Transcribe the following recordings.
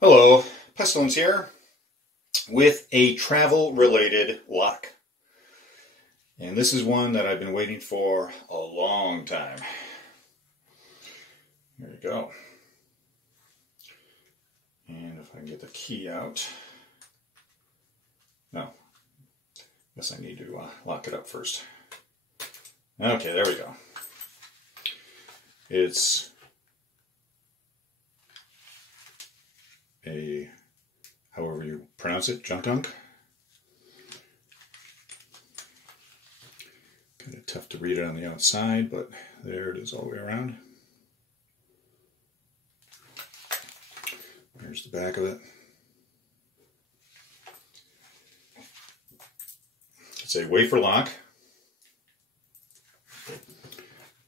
Hello, Pestilence here with a travel-related lock. And this is one that I've been waiting for a long time. There you go. And if I can get the key out. No, guess I need to lock it up first. Okay, there we go. It's a, however you pronounce it, Junkunc. Kind of tough to read it on the outside, but there it is all the way around. There's the back of it. It's a wafer lock.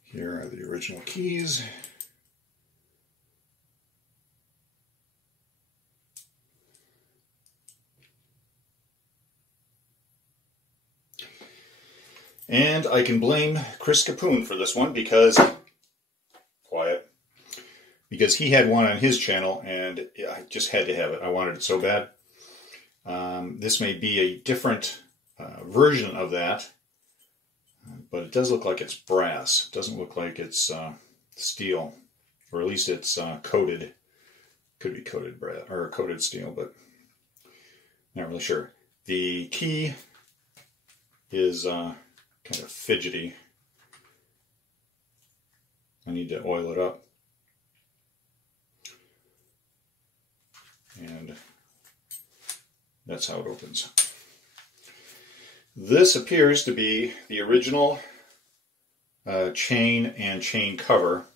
Here are the original keys. And I can blame Chris Capoon for this one because he had one on his channel and I just had to have it. I wanted it so bad. This may be a different version of that, but it does look like it's brass. It doesn't look like it's steel, or at least it's coated. Could be coated brass or coated steel, but not really sure. The key is kind of fidgety. I need to oil it up. And that's how it opens. This appears to be the original chain and chain cover.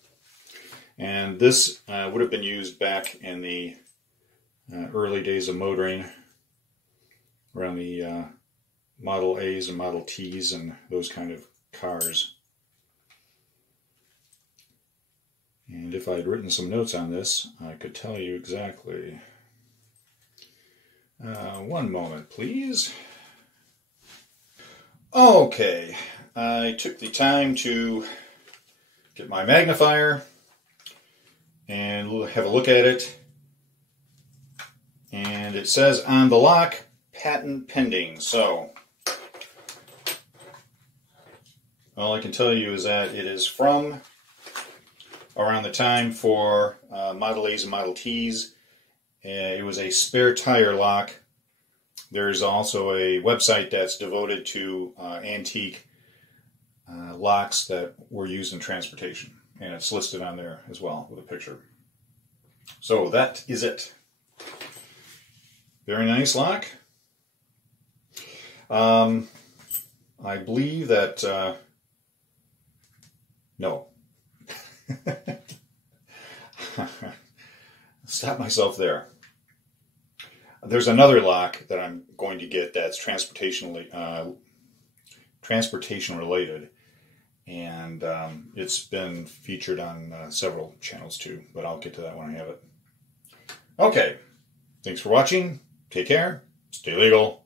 And this would have been used back in the early days of motoring, around the Model A's and Model T's and those kind of cars. And if I had written some notes on this, I could tell you exactly. One moment, please. Okay, I took the time to get my magnifier and have a look at it. And it says on the lock, patent pending. So all I can tell you is that it is from around the time for Model A's and Model T's. It was a spare tire lock. There's also a website that's devoted to antique locks that were used in transportation. And it's listed on there as well with a picture. So that is it. Very nice lock. I believe that, no. Stop myself there. There's another lock that I'm going to get that's transportation related, and it's been featured on several channels too, but I'll get to that when I have it. Okay, thanks for watching. Take care, stay legal,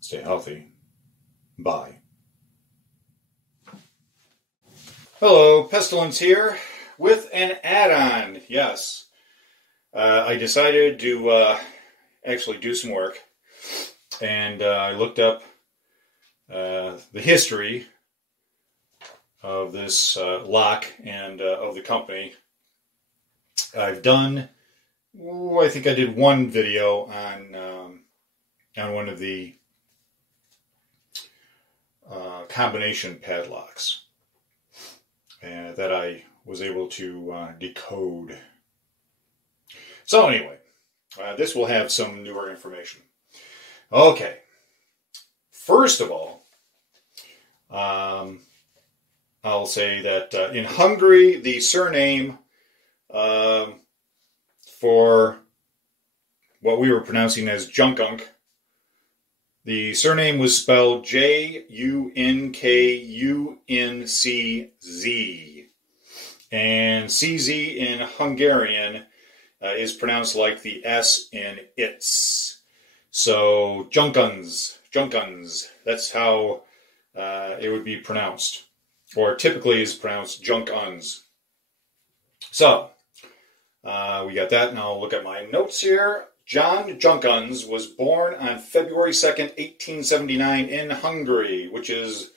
stay healthy. Bye. Hello, Pestilence here with an add-on. Yes, I decided to actually do some work, and I looked up the history of this lock and of the company. I've done, I think I did one video on one of the combination padlocks that I was able to decode. So anyway, this will have some newer information. Okay, first of all, I'll say that in Hungary, the surname for what we were pronouncing as Junkunc, the surname was spelled Junkuncz, and CZ in Hungarian is pronounced like the S in its. So Junkunc, that's how it would be pronounced, or typically is pronounced Junkunc. So We got that. Now I'll look at my notes here. John Junkunc was born on February 2nd, 1879 in Hungary, which is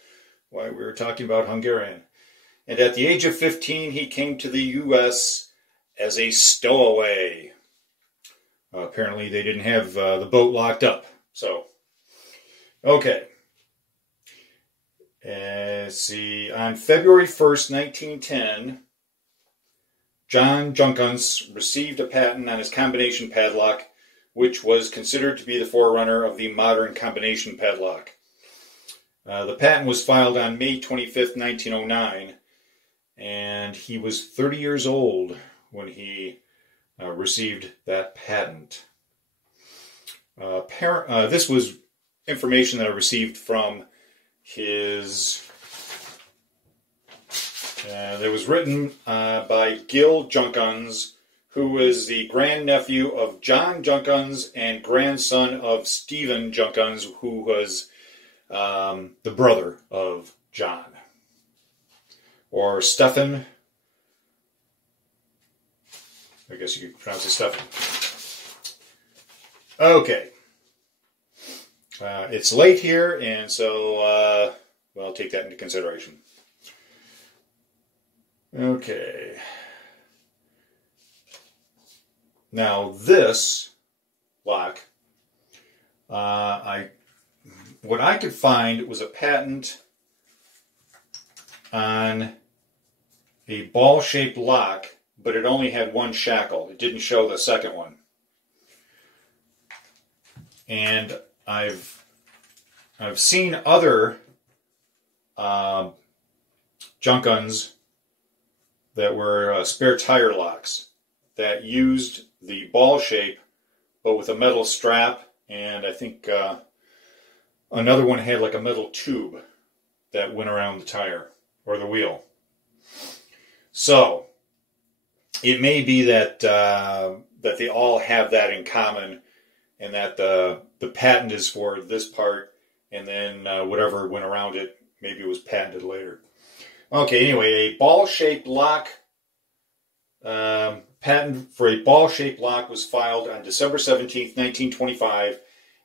why we were talking about Hungarian. And at the age of 15, he came to the U.S. as a stowaway. Apparently they didn't have the boat locked up. So, okay. Let's see. On February 1st, 1910, John Junkunc received a patent on his combination padlock, which was considered to be the forerunner of the modern combination padlock. The patent was filed on May 25th, 1909, and he was 30 years old when he received that patent. This was information that I received from his... that was written by Gil Junkunc, who was the grandnephew of John Junkunc and grandson of Stephen Junkunc, who was the brother of John. Or Stephen. I guess you could pronounce it Stephen. Okay. It's late here, and so well, I'll take that into consideration. Okay. Now this lock, what I could find was a patent on a ball-shaped lock, but it only had one shackle. It didn't show the second one. And I've seen other Junkuncs that were spare tire locks that used the ball shape, but with a metal strap, and I think another one had like a metal tube that went around the tire or the wheel. So it may be that that they all have that in common, and that the patent is for this part, and then whatever went around it, maybe it was patented later. Okay, anyway, a ball-shaped lock, patent for a ball-shaped lock was filed on December 17th, 1925,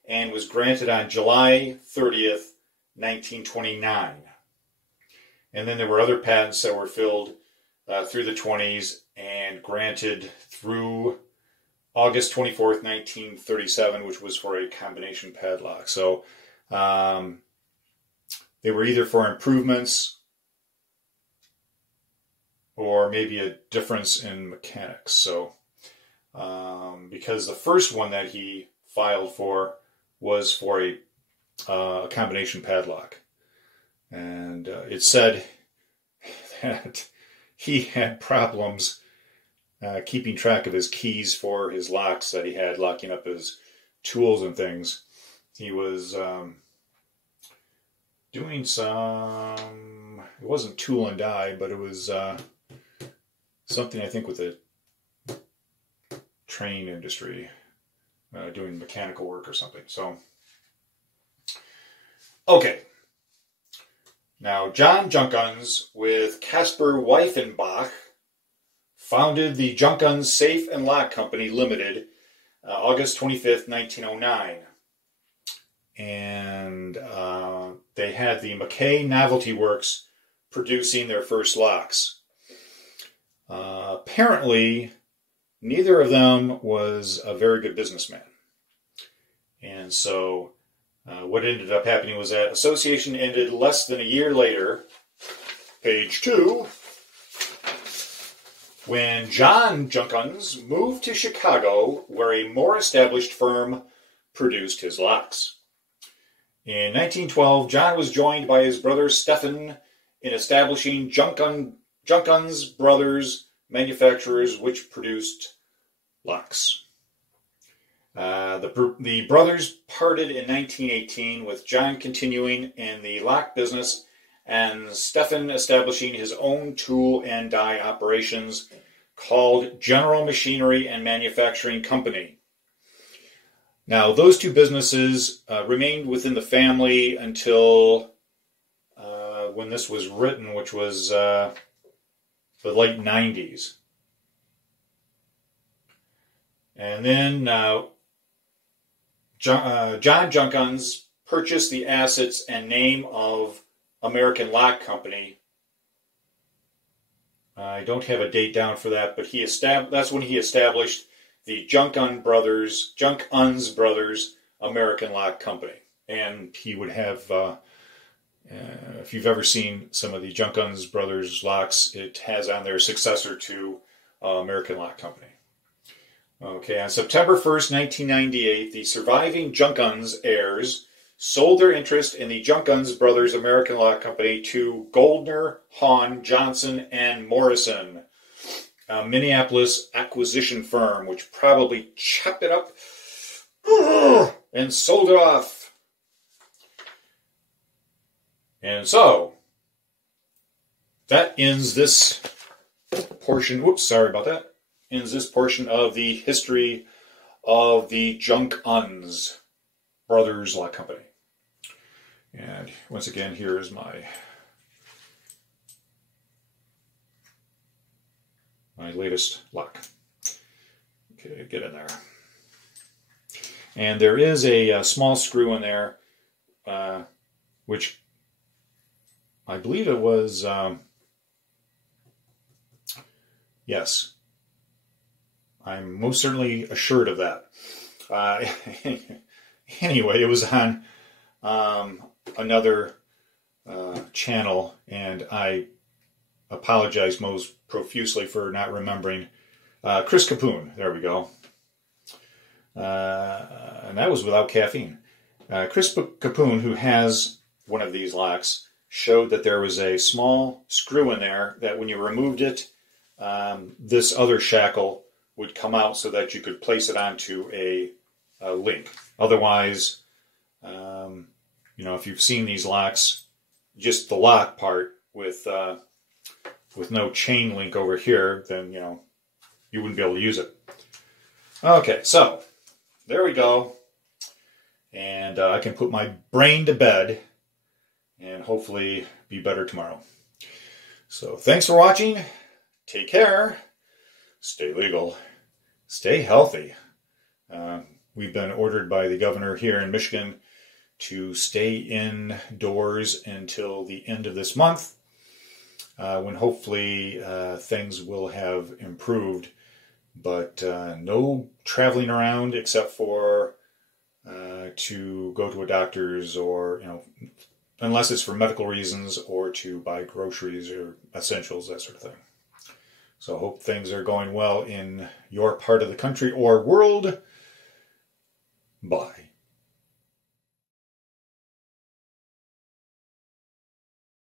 and was granted on July 30th, 1929. And then there were other patents that were filled through the 20s and granted through August 24th, 1937, which was for a combination padlock. So they were either for improvements or maybe a difference in mechanics. So because the first one that he filed for was for a combination padlock. And it said that he had problems keeping track of his keys for his locks that he had, locking up his tools and things. He was doing some, it wasn't tool and die, but it was something I think with the train industry, doing mechanical work or something. So, okay. Now, John Junkunc with Caspar Weifenbach founded the Junkunc Safe and Lock Company Limited, August 25th, 1909. And they had the McKay Novelty Works producing their first locks. Apparently, neither of them was a very good businessman. And so what ended up happening was that association ended less than a year later, page 2, when John Junkunc moved to Chicago, where a more established firm produced his locks. In 1912, John was joined by his brother Stephen in establishing Junkunc Brothers Manufacturers, which produced locks. The brothers parted in 1918, with John continuing in the lock business and Stephen establishing his own tool and die operations called General Machinery and Manufacturing Company. Now, those two businesses remained within the family until when this was written, which was the late 90s. And then John Junkunc purchased the assets and name of American Lock Company. I don't have a date down for that, but that's when he established the Junkunc Brothers American Lock Company. And he would have, if you've ever seen some of the Junkunc Brothers locks, it has on their successor to American Lock Company. Okay, on September 1st, 1998, the surviving Junkunc heirs sold their interest in the Junkunc Brothers American Lock Company to Goldner, Hahn, Johnson, and Morrison, a Minneapolis acquisition firm, which probably chopped it up and sold it off. And so, that ends this portion. Whoops, sorry about that. Ends this portion of the history of the Junkunc Brothers Lock Company. And once again, here is my latest lock. Okay, get in there. And there is a small screw in there, which I believe it was, yes, I'm most certainly assured of that. Anyway, it was on another channel, and I apologize most profusely for not remembering. Chris Capoon, there we go. And that was without caffeine. Chris Capoon, who has one of these locks, showed that there was a small screw in there that when you removed it, this other shackle would come out so that you could place it onto a link. Otherwise, if you've seen these locks, just the lock part with no chain link over here, then, you wouldn't be able to use it. Okay, so there we go. And I can put my brain to bed and hopefully be better tomorrow. So thanks for watching. Take care. Stay legal. Stay healthy. We've been ordered by the governor here in Michigan to stay indoors until the end of this month, when hopefully things will have improved. But no traveling around except for to go to a doctor's or, unless it's for medical reasons or to buy groceries or essentials, that sort of thing. So I hope things are going well in your part of the country or world. Bye.